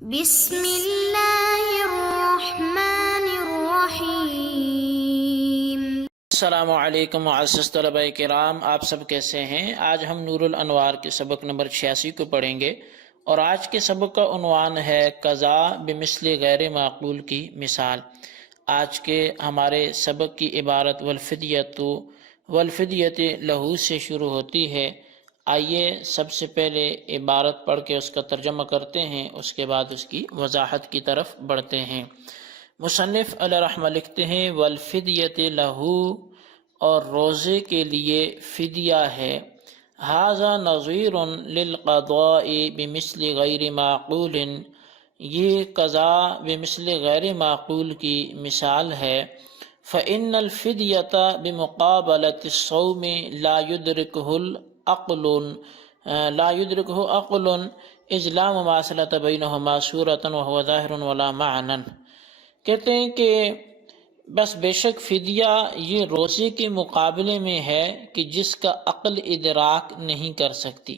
بسم اللہ الرحمن الرحیم۔ السلام علیکم معزز طلبہ کرام، آپ سب کیسے ہیں؟ آج ہم نور الانوار کے سبق نمبر 86 کو پڑھیں گے، اور آج کے سبق کا عنوان ہے قضا بمثل غیر معقول کی مثال۔ آج کے ہمارے سبق کی عبارت والفدیت لہو سے شروع ہوتی ہے۔ آئیے سب سے پہلے عبارت پڑھ کے اس کا ترجمہ کرتے ہیں، اس کے بعد اس کی وضاحت کی طرف بڑھتے ہیں۔ مصنف علیہ رحمہ لکھتے ہیں والفدیت لہو، اور روزے کے لیے فدیہ ہے۔ ھذا نظیر للقضاء بمثل غیر معقول، یہ قضا بمثل غیر معقول کی مثال ہے۔ فإن الفدیۃ بمقابلۃ الصوم لا يدركه عقل اذ لا مماثلۃ بینہما صورۃ وهو ظاہر ولا معنی۔ کہتے ہیں کہ بس بے شک فدیہ یہ روزے کے مقابلے میں ہے کہ جس کا عقل ادراک نہیں کر سکتی،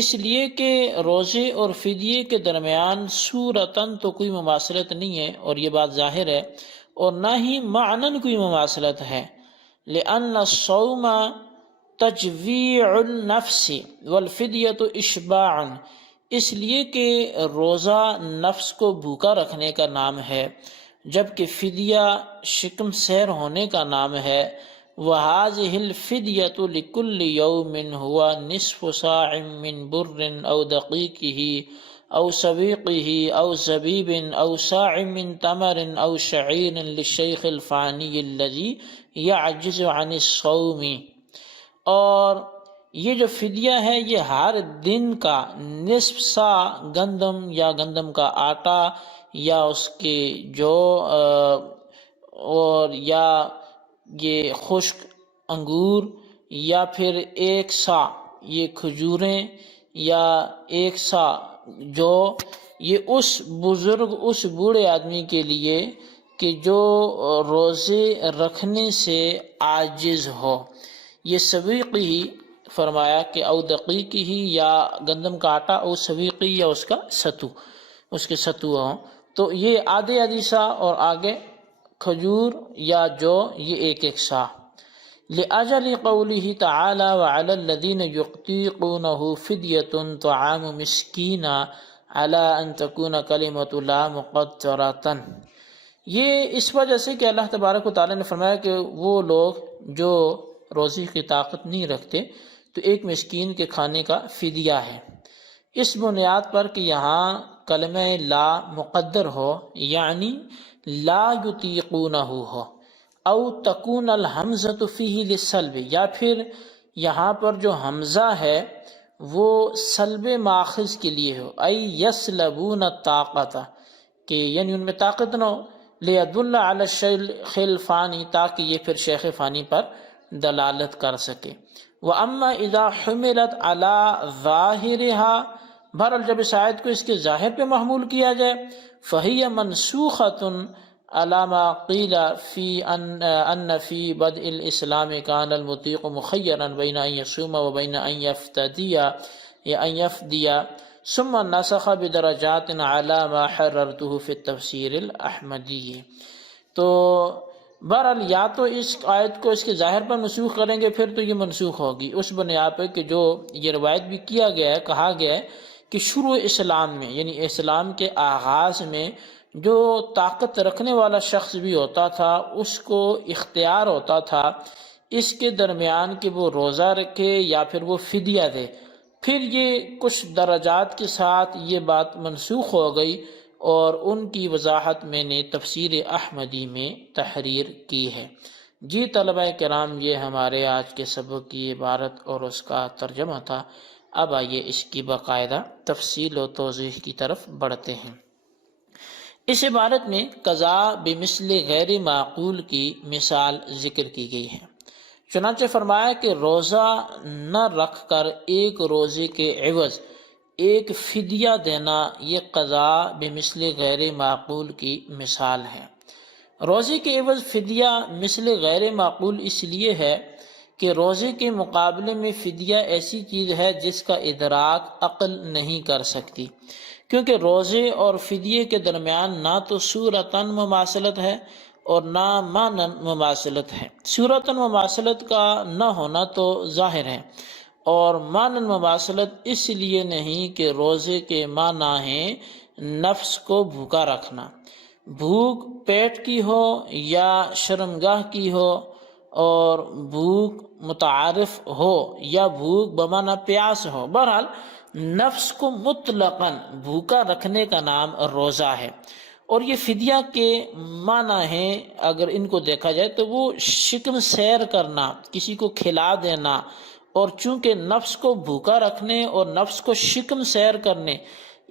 اس لیے کہ روزے اور فدیے کے درمیان صورتاً تو کوئی مماثلت نہیں ہے، اور یہ بات ظاہر ہے، اور نہ ہی معنن کوئی مماثلت ہے۔ لأن الصوم تجویع النفس والفدیۃ اشباع، اس لیے کہ روزہ نفس کو بھوکا رکھنے کا نام ہے، جبکہ فدیہ شکم سیر ہونے کا نام ہے۔ وَهَذِهِ الْفِدْيَةُ لِكُلِّ يَوْمٍ هُوَ نِصْفُ صَاعٍ مِّن بُرٍّ أَوْ دَقِيقِهِ أَوْ سَوِيقِهِ أَوْ زَبِيبٍ أَوْ صَاعٍ مِّن تَمْرٍ أَوْ شَعِيرٍ لِلشَّيْخِ الْفَانِيِّ الَّذِي يَعْجِزُ عَنِ الصَّوْمِ۔ اور یہ جو فدیہ ہے یہ ہر دن کا نصف سا گندم یا گندم کا آٹا یا اس کے جو اور یا یہ خشک انگور یا پھر ایک سا یہ کھجوریں یا ایک سا جو، یہ اس بزرگ اس بوڑھے آدمی کے لیے کہ جو روزے رکھنے سے عاجز ہو۔ یہ سویقی ہی فرمایا کہ او دقیقی ہی یا گندم کا آٹا، او سویقی یا اس کا ستو، اس کے ستو ہوں، تو یہ آدھے آدھی سا، اور آگے کھجور یا جو یہ ایک ایک سا۔ لأجل قوله تعالی وعلی الذین یطیقونہ فدیۃ طعام مسکین علی ان تکون کلمۃ اللہ مقدرۃ، یہ اس وجہ سے کہ اللہ تبارک و تعالی نے فرمایا کہ وہ لوگ جو روزی کی طاقت نہیں رکھتے تو ایک مسکین کے کھانے کا فدیہ ہے، اس بنیاد پر کہ یہاں کلمہ لا مقدر ہو، یعنی لا یطیقونہ ہو، او تکون الحمزۃ فیہ للسلب، یا پھر یہاں پر جو حمزہ ہے وہ سلب ماخذ کے لیے ہو، ای یسلبون الطاقت، کہ یعنی ان میں طاقت نہ ہو، لیدل علی الشیخ الفانی، تاکہ یہ پھر شیخ فانی پر دلالت کر سکے۔ وَأَمَّا إِذَا حُمِلَتْ عَلَى ظَاهِرِهَا، بہرحال جب اس آیت کو اس کے ظاہر پہ محمول کیا جائے، فَهِيَ مَنْسُوخَةٌ عَلَى مَا قِيلَ فِي أَنَّ فِي بَدْءِ الْإِسْلَامِ كَانَ الْمُطِيقُ مُخَيَّرًا بَيْنَ أَنْ يَصُومَ وَبَيْنَ أَنْ يَفْدِيَ ثُمَّ نَسَخَ بِدَرَجَاتٍ عَلَى مَا حَرَّرْتُهُ فِي التَّفْسِيرِ الْأَحْمَدِيِّ۔ تو بہرحال یا تو اس آیت کو اس کے ظاہر پر منسوخ کریں گے، پھر تو یہ منسوخ ہوگی اس بنیاد پہ کہ جو یہ روایت بھی کیا گیا ہے، کہا گیا ہے کہ شروع اسلام میں، یعنی اسلام کے آغاز میں جو طاقت رکھنے والا شخص بھی ہوتا تھا اس کو اختیار ہوتا تھا اس کے درمیان کہ وہ روزہ رکھے یا پھر وہ فدیہ دے، پھر یہ کچھ درجات کے ساتھ یہ بات منسوخ ہو گئی، اور ان کی وضاحت میں نے تفسیر احمدی میں تحریر کی ہے۔ جی طلبہ کرام، یہ ہمارے آج کے سبق کی عبارت اور اس کا ترجمہ تھا۔ اب آئیے اس کی باقاعدہ تفصیل و توضیح کی طرف بڑھتے ہیں۔ اس عبارت میں قضا بمثل غیر معقول کی مثال ذکر کی گئی ہے۔ چنانچہ فرمایا کہ روزہ نہ رکھ کر ایک روزے کے عوض ایک فدیہ دینا، یہ قضا بمثل غیر معقول کی مثال ہے۔ روزے کے عوض فدیہ مثل غیر معقول اس لیے ہے کہ روزے کے مقابلے میں فدیہ ایسی چیز ہے جس کا ادراک عقل نہیں کر سکتی، کیونکہ روزے اور فدیے کے درمیان نہ تو صورتاً مماثلت ہے اور نہ معنن مماثلت ہے۔ صورتاً مماثلت کا نہ ہونا تو ظاہر ہے، اور معنن مماثلت اس لیے نہیں کہ روزے کے معنی ہیں نفس کو بھوکا رکھنا، بھوک پیٹ کی ہو یا شرمگاہ کی ہو، اور بھوک متعارف ہو یا بھوک بمعنی پیاس ہو، بہرحال نفس کو مطلقاً بھوکا رکھنے کا نام روزہ ہے۔ اور یہ فدیہ کے معنی ہیں، اگر ان کو دیکھا جائے تو وہ شکم سیر کرنا، کسی کو کھلا دینا، اور چونکہ نفس کو بھوکا رکھنے اور نفس کو شکم سیر کرنے،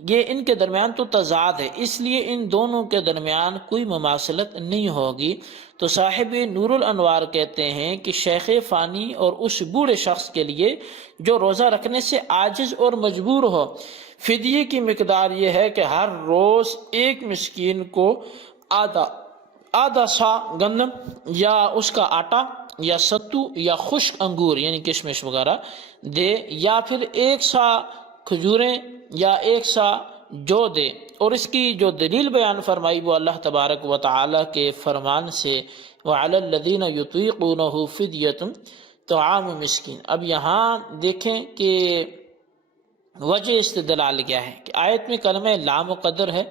یہ ان کے درمیان تو تضاد ہے، اس لیے ان دونوں کے درمیان کوئی مماثلت نہیں ہوگی۔ تو صاحب نور الانوار کہتے ہیں کہ شیخ فانی اور اس بوڑھے شخص کے لیے جو روزہ رکھنے سے عاجز اور مجبور ہو، فدیے کی مقدار یہ ہے کہ ہر روز ایک مسکین کو آدھا سا گندم یا اس کا آٹا یا ستو یا خشک انگور یعنی کشمش وغیرہ دے، یا پھر 1 سا کھجوریں یا 1 سا جو دے۔ اور اس کی جو دلیل بیان فرمائی وہ اللہ تبارک و تعالی کے فرمان سے وَعَلَى الَّذِينَ يُطِيقُونَهُ فِدْيَةٌ طَعَامُ مِسْكِينٍ۔ اب یہاں دیکھیں کہ وجہ استدلال کیا ہے کہ آیت میں کلمہ لا مقدر ہے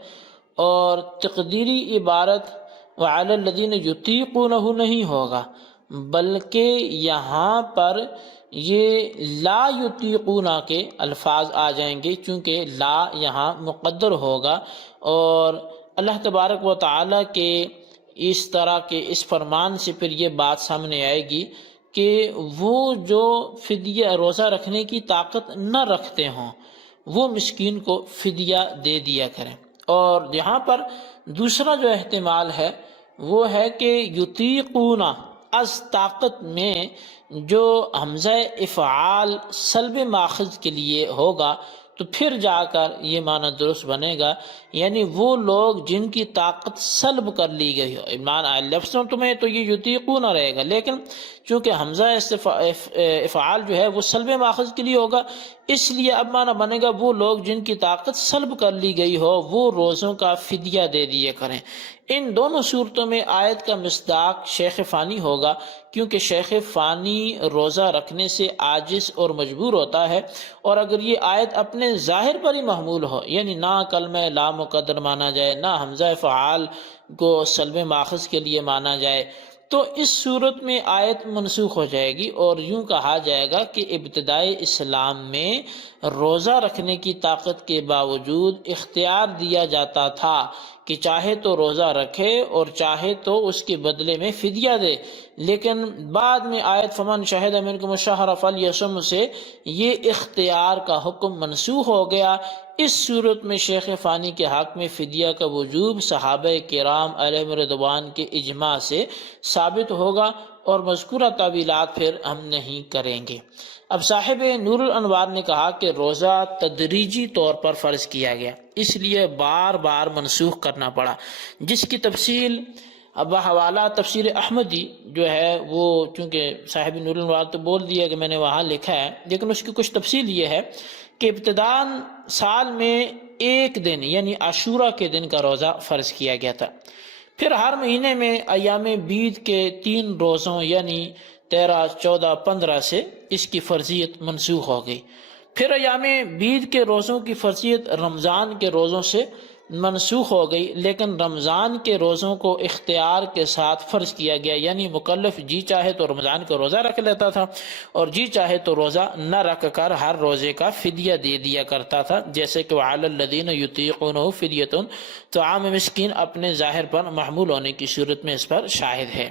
اور تقدیری عبارت وَعَلَى الَّذِينَ يُطِيقُونَهُ نہیں ہوگا، بلکہ یہاں پر یہ لا یطیقون کے الفاظ آ جائیں گے، چونکہ لا یہاں مقدر ہوگا، اور اللہ تبارک و تعالیٰ کے اس طرح کے اس فرمان سے پھر یہ بات سامنے آئے گی کہ وہ جو فدیہ روزہ رکھنے کی طاقت نہ رکھتے ہوں وہ مسکین کو فدیہ دے دیا کریں۔ اور یہاں پر دوسرا جو احتمال ہے وہ ہے کہ یطیقون از طاقت میں جو حمزہ افعال سلب ماخذ کے لیے ہوگا تو پھر جا کر یہ معنی درست بنے گا، یعنی وہ لوگ جن کی طاقت سلب کر لی گئی ہو۔ لفظوں میں تو یہ یطیقون رہے گا، لیکن چونکہ حمزہ افعال جو ہے وہ سلب ماخذ کے لیے ہوگا، اس لیے اب معنی بنے گا وہ لوگ جن کی طاقت سلب کر لی گئی ہو وہ روزوں کا فدیہ دے دیے کریں۔ ان دونوں صورتوں میں آیت کا مصداق شیخ فانی ہوگا، کیونکہ شیخ فانی روزہ رکھنے سے عاجز اور مجبور ہوتا ہے، اور اگر یہ آیت اپنے ظاہر پر ہی محمول ہو، یعنی نہ کلمہ لا مقدر مانا جائے نہ حمزہ فعال کو سلب ماخذ کے لیے مانا جائے، تو اس صورت میں آیت منسوخ ہو جائے گی، اور یوں کہا جائے گا کہ ابتدائی اسلام میں روزہ رکھنے کی طاقت کے باوجود اختیار دیا جاتا تھا کہ چاہے تو روزہ رکھے اور چاہے تو اس کے بدلے میں فدیہ دے، لیکن بعد میں آیت فمن شہد منکم الشہر فلیصم سے یہ اختیار کا حکم منسوخ ہو گیا۔ اس صورت میں شیخ فانی کے حق میں فدیہ کا وجوب صحابہ کرام علیہم رضوان کے اجماع سے ثابت ہوگا، اور مذکورہ تعویلات پھر ہم نہیں کریں گے۔ اب صاحب نور الانوار نے کہا کہ روزہ تدریجی طور پر فرض کیا گیا، اس لیے بار بار منسوخ کرنا پڑا، جس کی تفصیل اب حوالہ تفسیر احمدی جو ہے وہ چونکہ صاحب نور الانوار تو بول دیا کہ میں نے وہاں لکھا ہے، لیکن اس کی کچھ تفصیل یہ ہے کہ ابتداءً سال میں 1 دن یعنی عاشورہ کے دن کا روزہ فرض کیا گیا تھا، پھر ہر مہینے میں ایام بیض کے 3 روزوں یعنی 13، 14، 15 سے اس کی فرضیت منسوخ ہو گئی، پھر ایام بیض کے روزوں کی فرضیت رمضان کے روزوں سے منسوخ ہو گئی، لیکن رمضان کے روزوں کو اختیار کے ساتھ فرض کیا گیا، یعنی مکلف جی چاہے تو رمضان کا روزہ رکھ لیتا تھا اور جی چاہے تو روزہ نہ رکھ کر ہر روزے کا فدیہ دے دیا کرتا تھا، جیسے کہ وَعَلَى الَّذِينَ يُطِيقُونَهُ فِدْيَةٌ طعام مسکین اپنے ظاہر پر محمول ہونے کی صورت میں اس پر شاہد ہے۔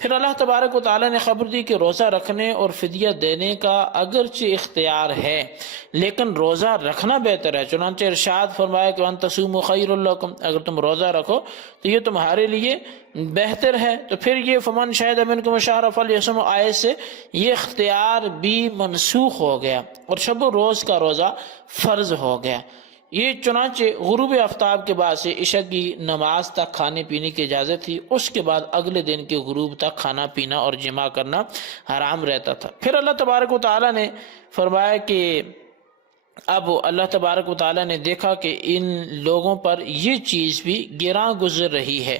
پھر اللہ تبارک و تعالیٰ نے خبر دی کہ روزہ رکھنے اور فدیہ دینے کا اگرچہ اختیار ہے لیکن روزہ رکھنا بہتر ہے، چنانچہ ارشاد فرمایا کہ وَأَن تَصُومُوا خَيْرٌ لَكُمْ، اگر تم روزہ رکھو تو یہ تمہارے لیے بہتر ہے۔ تو پھر یہ فمن شہد منکم الشہر فلیصم آیت سے یہ اختیار بھی منسوخ ہو گیا اور شب و روز کا روزہ فرض ہو گیا۔ یہ چنانچہ غروب آفتاب کے بعد سے عشاء کی نماز تک کھانے پینے کی اجازت تھی، اس کے بعد اگلے دن کے غروب تک کھانا پینا اور جماع کرنا حرام رہتا تھا۔ پھر اللہ تبارک و تعالیٰ نے فرمایا کہ اب اللہ تبارک و تعالیٰ نے دیکھا کہ ان لوگوں پر یہ چیز بھی گراں گزر رہی ہے،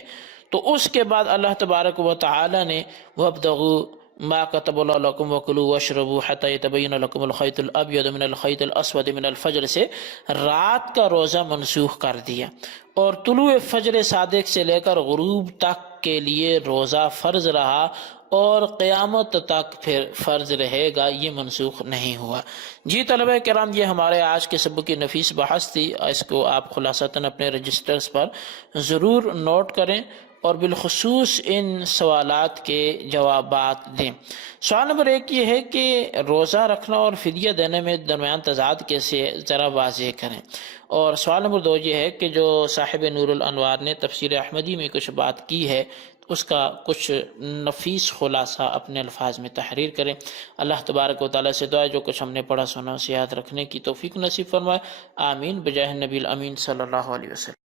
تو اس کے بعد اللہ تبارک و تعالیٰ نے وَابْتَغُوا مَا كَتَبَ اللَّهُ لَكُمْ وَكُلُوا وَاشْرَبُوا حَتَّى يَتَبَيَّنَ لَكُمُ الْخَيْطُ الْأَبْيَضُ مِنَ الْخَيْطِ الْأَسْوَدِ مِنَ الْفَجْرِ سے رات کا روزہ منسوخ کر دیا، اور طلوع فجر صادق سے لے کر غروب تک کے لیے روزہ فرض رہا، اور قیامت تک پھر فرض رہے گا، یہ منسوخ نہیں ہوا۔ جی طلبہ کرام، یہ ہمارے آج کے سبق کی نفیس بحث تھی، اس کو آپ خلاصتاً اپنے رجسٹرز پر ضرور نوٹ کریں اور بالخصوص ان سوالات کے جوابات دیں۔ سوال نمبر 1 یہ ہے کہ روزہ رکھنا اور فدیہ دینے میں درمیان تضاد کیسے ہے، ذرا واضح کریں۔ اور سوال نمبر 2 یہ ہے کہ جو صاحب نور الانوار نے تفسیر احمدی میں کچھ بات کی ہے، اس کا کچھ نفیس خلاصہ اپنے الفاظ میں تحریر کریں۔ اللہ تبارک و تعالیٰ سے دعا ہے جو کچھ ہم نے پڑھا سنا اسے یاد رکھنے کی توفیق نصیب فرمائے، آمین بجاہ نبی الامین صلی اللہ علیہ وسلم۔